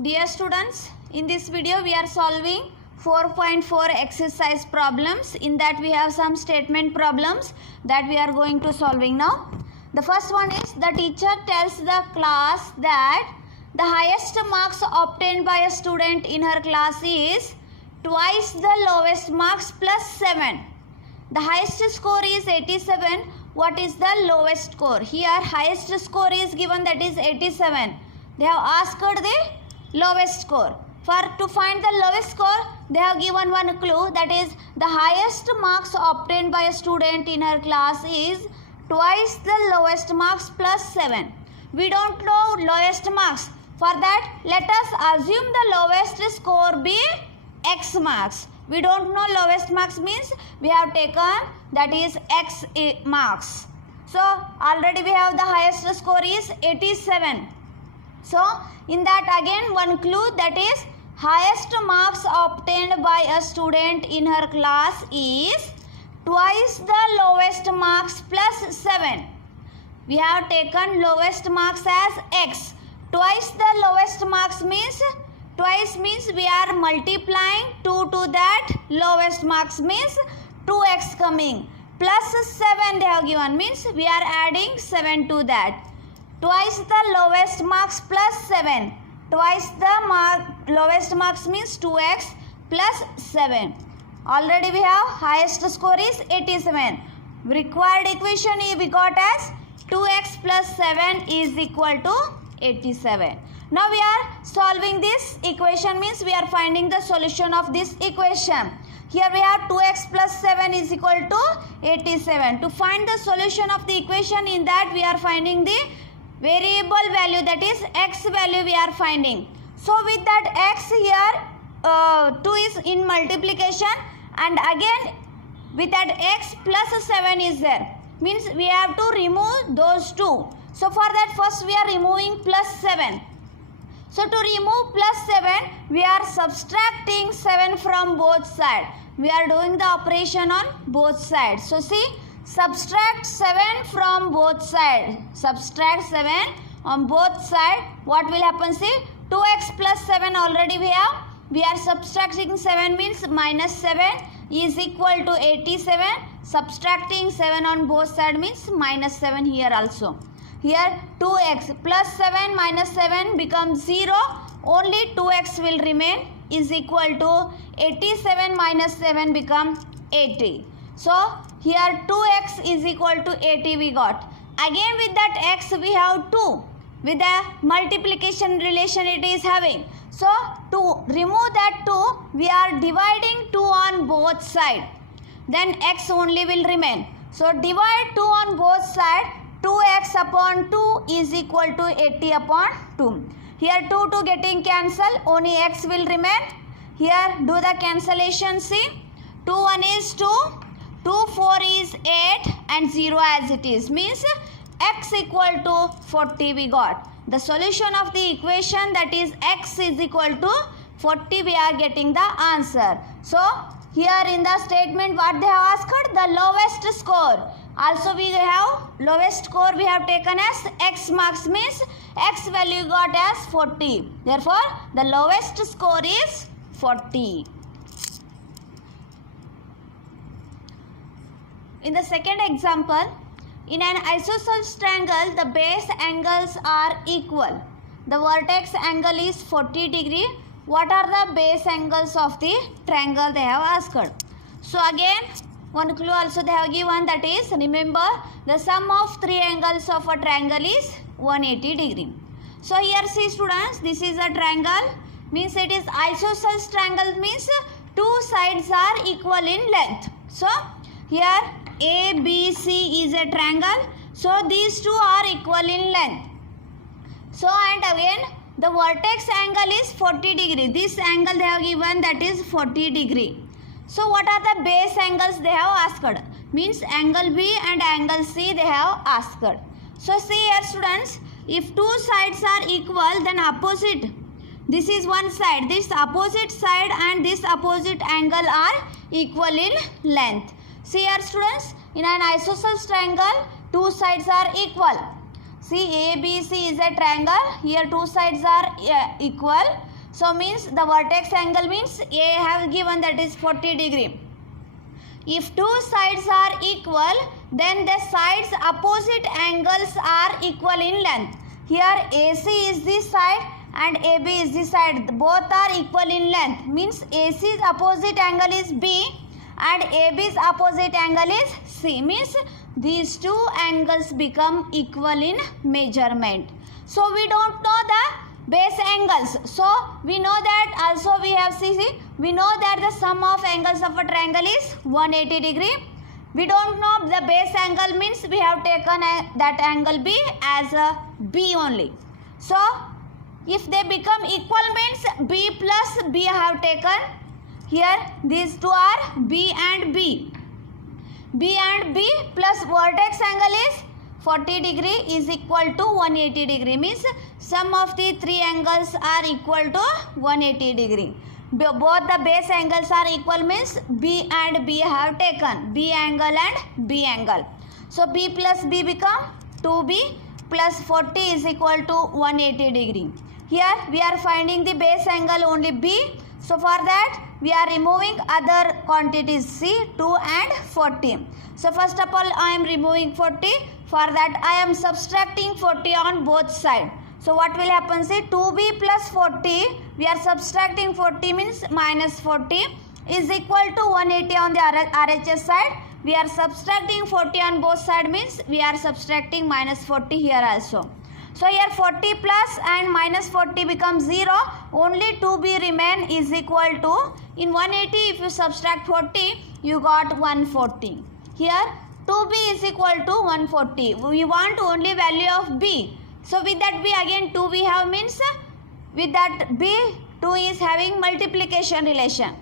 Dear students, in this video we are solving 4.4 exercise problems. In that we have some statement problems that we are going to solving now. The first one is the teacher tells the class that the highest marks obtained by a student in her class is twice the lowest marks plus 7. The highest score is 87. What is the lowest score? Here highest score is given, that is 87. They have asked the lowest score. To find the lowest score, they have given one clue, that is the highest marks obtained by a student in her class is twice the lowest marks plus 7. We don't know lowest marks. For that, let us assume the lowest score be X marks. We don't know lowest marks, means we have taken that is X marks. So already we have the highest score is 87. So in that again one clue, that is highest marks obtained by a student in her class is twice the lowest marks plus 7. We have taken lowest marks as X. Twice the lowest marks means, twice means we are multiplying 2 to that lowest marks, means 2x coming, plus 7 they have given, means we are adding 7 to that. Twice the lowest marks plus 7. Twice the lowest marks means 2x plus 7. Already we have highest score is 87. Required equation we got as 2x plus 7 is equal to 87. Now we are solving this equation, means we are finding the solution of this equation. Here we have 2x plus 7 is equal to 87. To find the solution of the equation, in that we are finding the variable value, that is x value we are finding. So with that x here 2 is in multiplication, and again with that x plus 7 is there, means we have to remove those two. So for that first we are removing plus 7. So to remove plus 7, we are subtracting 7 from both sides. We are doing the operation on both sides. So see, subtract 7 from both sides. Subtract 7 on both sides. What will happen? See, 2x plus 7 already we have. We are subtracting 7 means minus 7 is equal to 87. Subtracting 7 on both sides means minus 7 here also. Here 2x plus 7 minus 7 becomes 0. Only 2x will remain, is equal to 87 minus 7 become 80. So here 2x is equal to 80 we got. Again with that x we have 2. With the multiplication relation it is having. So to remove that 2, we are dividing 2 on both sides. Then x only will remain. So divide 2 on both sides. 2x upon 2 is equal to 80 upon 2. Here 2 getting cancelled, only x will remain. Here do the cancellation, see. 2 1 is 2, 2 4 is 8 and 0 as it is. Means x equal to 40 we got. The solution of the equation, that is x is equal to 40, we are getting the answer. So here in the statement what they have asked, the lowest score. Also we have lowest score we have taken as x marks, means x value got as 40. Therefore the lowest score is 40. In the second example, in an isosceles triangle the base angles are equal. The vertex angle is 40 degree. What are the base angles of the triangle they have asked? So again one clue also they have given, that is remember the sum of three angles of a triangle is 180 degree. So here see students, this is a triangle, means it is isosceles triangle, means two sides are equal in length. So here ABC is a triangle, so these two are equal in length. So and again the vertex angle is 40 degree. This angle they have given, that is 40 degree. So what are the base angles they have asked? Means angle B and angle C they have asked. So see here students, if two sides are equal, then opposite, this is one side, this opposite side and this opposite angle are equal in length. See here students, in an isosceles triangle, two sides are equal. See, ABC is a triangle. Here two sides are equal. So means the vertex angle means A have given, that is 40 degree. If two sides are equal, then the sides opposite angles are equal in length. Here AC is this side and AB is this side. Both are equal in length. Means AC's opposite angle is B and AB's opposite angle is C. Means these two angles become equal in measurement. So we don't know the base angles. So we know that also we have we know that the sum of angles of a triangle is 180 degree. We don't know the base angle, means we have taken that angle B as a B only. So if they become equal means B plus B have taken. Here these two are B and B. B and B plus vertex angle is 40 degree is equal to 180 degree. Means sum of the three angles are equal to 180 degree. Both the base angles are equal means B and B have taken. B angle and B angle. So B plus B become 2B plus 40 is equal to 180 degree. Here we are finding the base angle only B. So for that we are removing other quantities C, 2 and 40. So first of all I am removing 40. For that I am subtracting 40 on both sides. So what will happen? See 2B plus 40, we are subtracting 40 means minus 40 is equal to 180 on the RHS side. We are subtracting 40 on both sides means we are subtracting minus 40 here also. So here 40 plus and minus 40 becomes 0. Only 2B remain is equal to, in 180 if you subtract 40 you got 140. Here 2B is equal to 140. We want only value of B. So with that B again 2 we have means with that B 2 is having multiplication relation.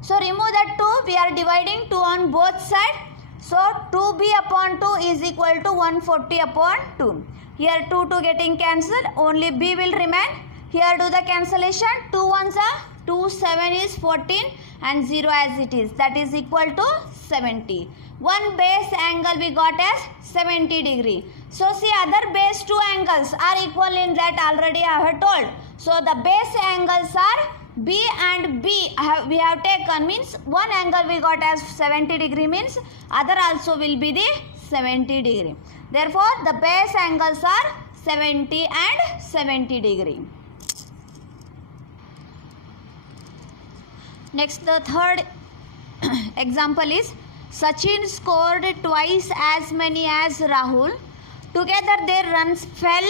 So remove that 2, we are dividing 2 on both sides. So 2B upon 2 is equal to 140 upon 2. Here 2 getting cancelled, only B will remain. Here do the cancellation, 2 ones are 2, 7 is 14 and 0 as it is, that is equal to 70. One base angle we got as 70 degree. So see other base two angles are equal in that already I have told. So the base angles are B and B we have taken, means one angle we got as 70 degree means other also will be the 70 degree. Therefore the base angles are 70 and 70 degree. Next the third example is Sachin scored twice as many as Rahul. Together their runs fell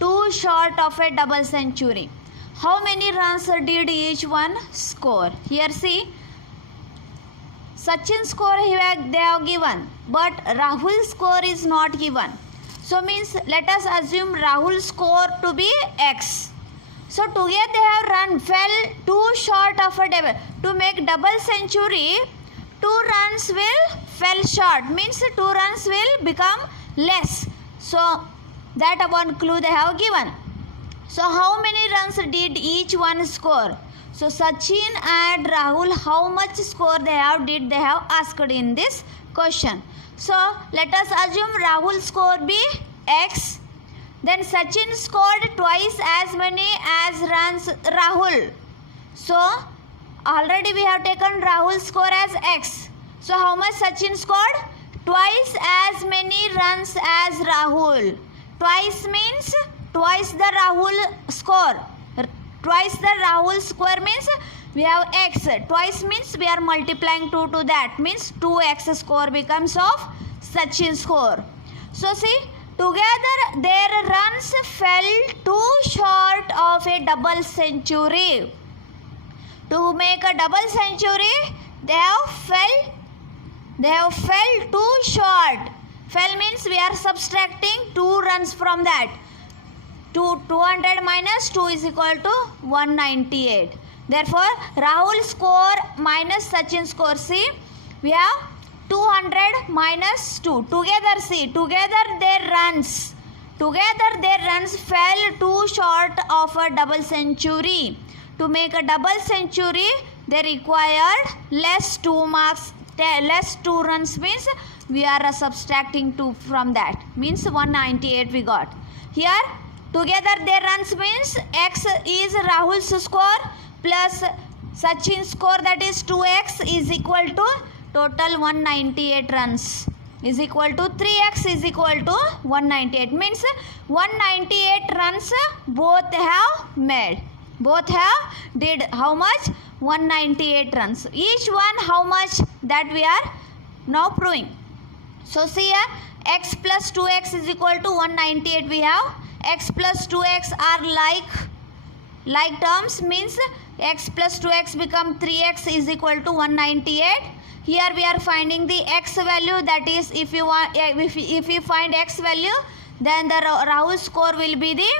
too short of a double century. How many runs did each one score? Here see, Sachin score they have given, but Rahul score is not given. So means let us assume Rahul score to be X. So together they have run fell too short of a double. To make double century, 2 runs will fell short, means 2 runs will become less. So that one clue they have given. So how many runs did each one score? So Sachin and Rahul, how much score they have asked in this question. So let us assume Rahul score be X. Then Sachin scored twice as many as runs Rahul. So already we have taken Rahul score as X. So how much Sachin scored? Twice as many runs as Rahul. Twice means twice the Rahul score. Twice the Rahul score means we have X. Twice means we are multiplying 2 to that. Means 2X score becomes of Sachin score. So see, together their runs fell too short of a double century. To make a double century, they have fell too short. Fell means we are subtracting 2 runs from that. 200 minus 2 is equal to 198. Therefore, Rahul score minus Sachin score. See, we have 200 minus 2. Together see, together their runs fell too short of a double century. To make a double century, they required less 2 marks, less 2 runs means we are subtracting 2 from that. Means 198 we got. Here Together their runs means x is Rahul's score plus Sachin's score, that is 2x, is equal to total 198 runs, is equal to 3x is equal to 198, means 198 runs both have made. Both have did how much? 198 runs. Each one how much, that we are now proving. So see here, x plus 2x is equal to 198 we have. X plus 2x are like terms, means x plus 2x become 3x is equal to 198. Here we are finding the x value, that is if you find x value, then the Rahul score will be the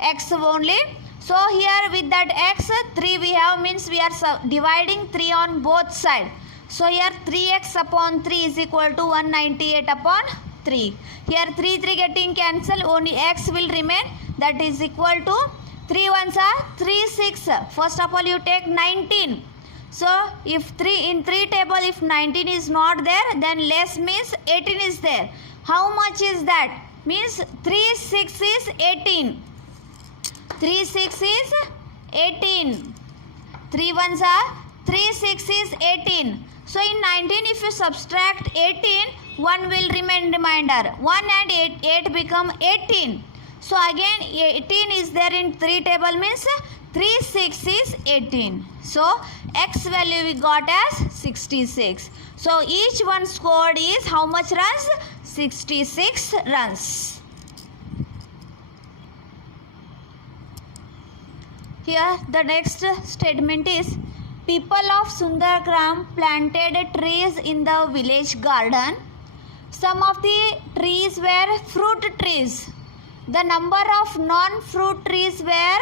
x only. So here with that x 3 we have, means we are dividing 3 on both sides. So here 3x upon 3 is equal to 198 upon 3. Here 3 getting cancelled, only x will remain, that is equal to 3 ones are 3 6. First of all you take 19. So if in 3 table if 19 is not there, then less means 18 is there. How much is that? Means 3 6 is 18. 3 6 is 18. 3 ones are 3 6 is 18. So in 19 if you subtract 18, 1 will remain remainder. 1 and 8 become 18. So again 18 is there in 3 table, means 3 6 is 18. So x value we got as 66. So each one scored is how much runs? 66 runs. Here the next statement is, people of Sundargram planted trees in the village garden. Some of the trees were fruit trees. The number of non-fruit trees were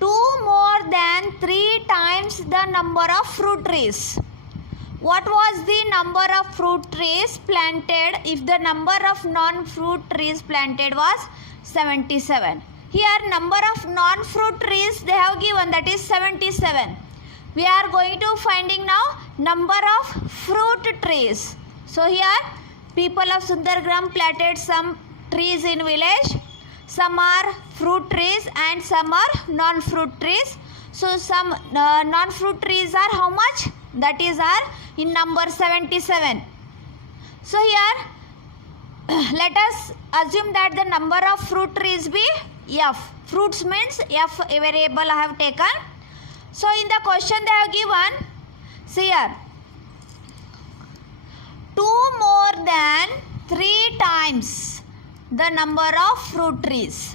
2 more than 3 times the number of fruit trees. What was the number of fruit trees planted if the number of non-fruit trees planted was 77? Here number of non-fruit trees they have given, that is 77. We are going to finding now number of fruit trees. So here people of Sundargram planted some trees in village. Some are fruit trees and some are non-fruit trees. So some non-fruit trees are how much? That is are in number 77. So here let us assume that the number of fruit trees be f. Fruits means f variable I have taken. So in the question they have given, see here, 2 more than 3 times the number of fruit trees.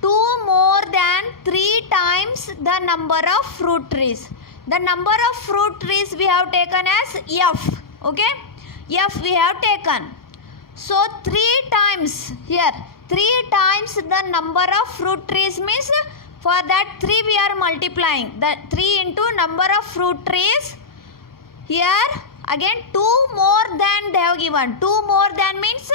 2 more than 3 times the number of fruit trees. The number of fruit trees we have taken as f. Okay, f we have taken. So 3 times here, 3 times the number of fruit trees, means for that 3 we are multiplying. The 3 into number of fruit trees. Here again 2 more than they have given. 2 more than means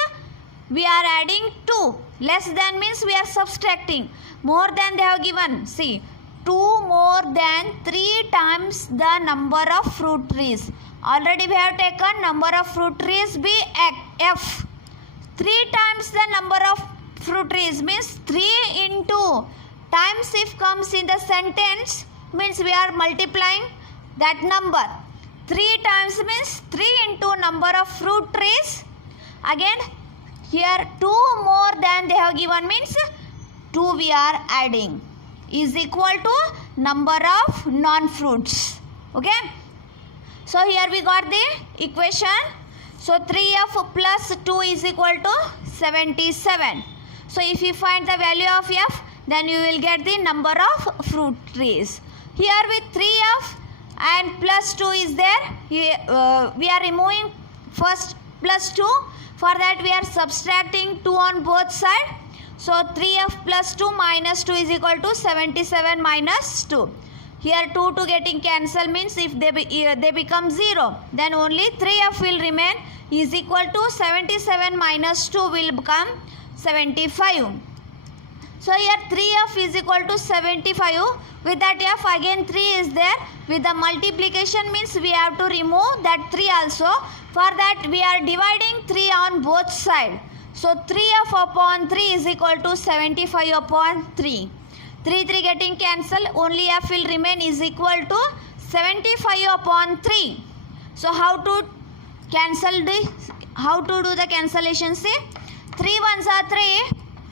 we are adding 2. Less than means we are subtracting. More than they have given. See, 2 more than 3 times the number of fruit trees. Already we have taken number of fruit trees be f. 3 times the number of fruit trees means 3 into times if comes in the sentence, means we are multiplying that number. 3 times means 3 into number of fruit trees. Again here 2 more than they have given, means 2 we are adding, is equal to number of non-fruits. Okay. So here we got the equation. So 3f plus 2 is equal to 77. So if you find the value of f, then you will get the number of fruit trees. Here with 3f and plus 2 is there, we are removing first plus 2. For that we are subtracting 2 on both sides. So 3f plus 2 minus 2 is equal to 77 minus 2. Here 2 getting cancelled, means if they become 0, then only 3f will remain, is equal to 77 minus 2 will become 75. So here 3f is equal to 75. With that f again 3 is there. With the multiplication means we have to remove that 3 also. For that we are dividing 3 on both sides. So 3f upon 3 is equal to 75 upon 3. 3 getting cancelled, only f will remain is equal to 75 upon 3. So how to do the cancellation? See, 3 ones are 3.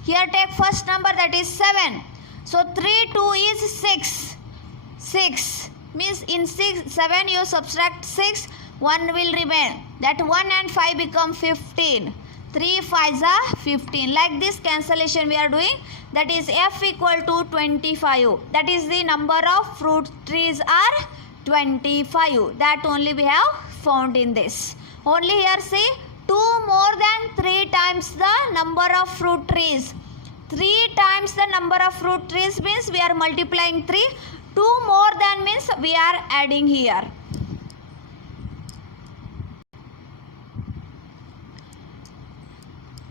Here take first number, that is 7. So 3 2 is 6. 6 means in 7 you subtract 6, 1 will remain. That 1 and 5 become 15. 3 5s are 15. Like this cancellation we are doing. That is f equal to 25. That is the number of fruit trees are 25. That only we have found in this. Only here see, 2 more than 3 times the number of fruit trees. 3 times the number of fruit trees means we are multiplying 3. 2 more than means we are adding here.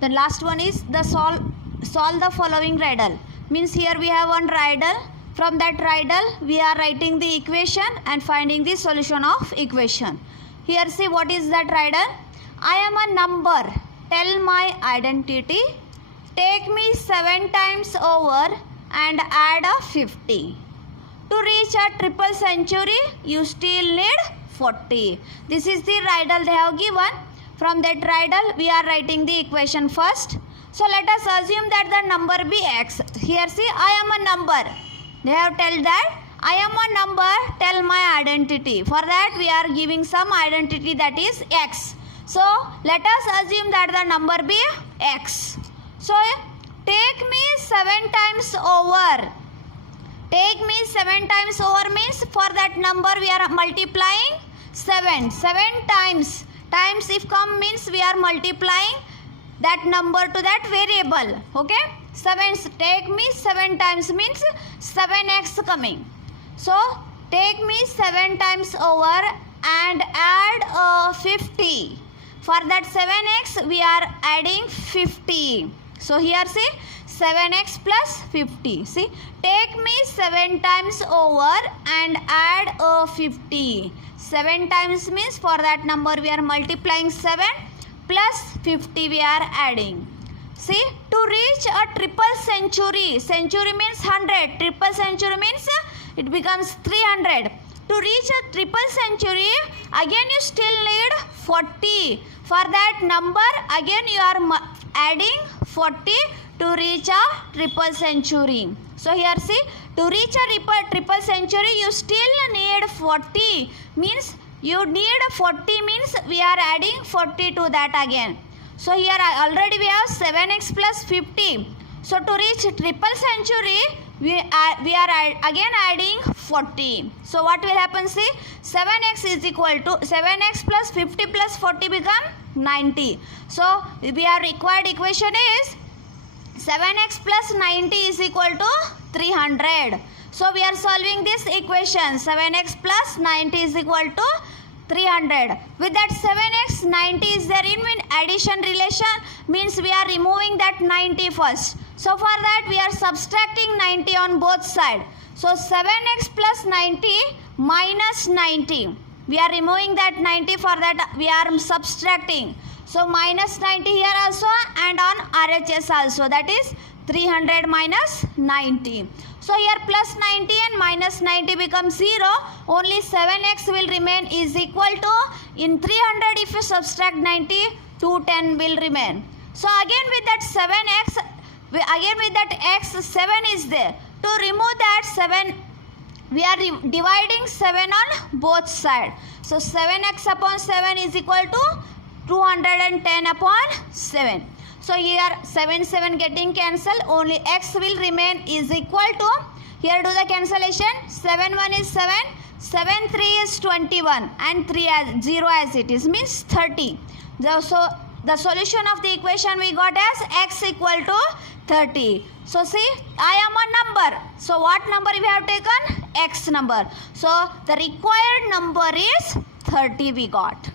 The last one is the solve the following riddle. Means here we have one riddle. From that riddle we are writing the equation and finding the solution of equation. Here see what is that riddle. I am a number. Tell my identity. Take me 7 times over and add a 50. To reach a triple century, you still need 40. This is the riddle they have given. From that riddle, we are writing the equation first. So let us assume that the number be x. Here see, I am a number. They have told that I am a number. Tell my identity. For that, we are giving some identity, that is x. So let us assume that the number be x. So take me 7 times over. Take me 7 times over means for that number we are multiplying 7. 7 times. Times if come means we are multiplying that number to that variable. Okay. 7. Take me 7 times means 7x coming. So take me 7 times over and add 50. For that 7x we are adding 50. So here see 7x plus 50. See, take me 7 times over and add 50. 7 times means for that number we are multiplying 7 plus 50 we are adding. See, to reach a triple century, century means 100, triple century means it becomes 300. To reach a triple century, again you still need 40. For that number, again you are adding 40 to reach a triple century. So here see, to reach a triple century, you still need 40. Means you need 40 means we are adding 40 to that again. So here already we have 7x plus 50. So to reach triple century, we are again adding 40. So what will happen? See, 7x is equal to 7x plus 50 plus 40 become 90. So we are required equation is 7x plus 90 is equal to 300. So we are solving this equation. 7x plus 90 is equal to 300. With that 7x 90 is there in addition relation, means we are removing that 90 first. So for that we are subtracting 90 on both sides. So 7x plus 90 minus 90. We are removing that 90, for that we are subtracting. So minus 90 here also and on RHS also, that is 300 minus 90. So here plus 90 and minus 90 becomes 0. Only 7x will remain is equal to, in 300 if you subtract 90, 210 will remain. So again with that 7x, again with that x 7 is there. To remove that 7, we are dividing 7 on both sides. So 7x upon 7 is equal to 210 upon 7. So here 7 getting cancelled, only x will remain is equal to, here do the cancellation, 7 1 is 7, 7 3 is 21 and 3 as 0 as it is, means 30. So the solution of the equation we got as x equal to 30. So see, I am a number. So what number we have taken? X number. So the required number is 30 we got.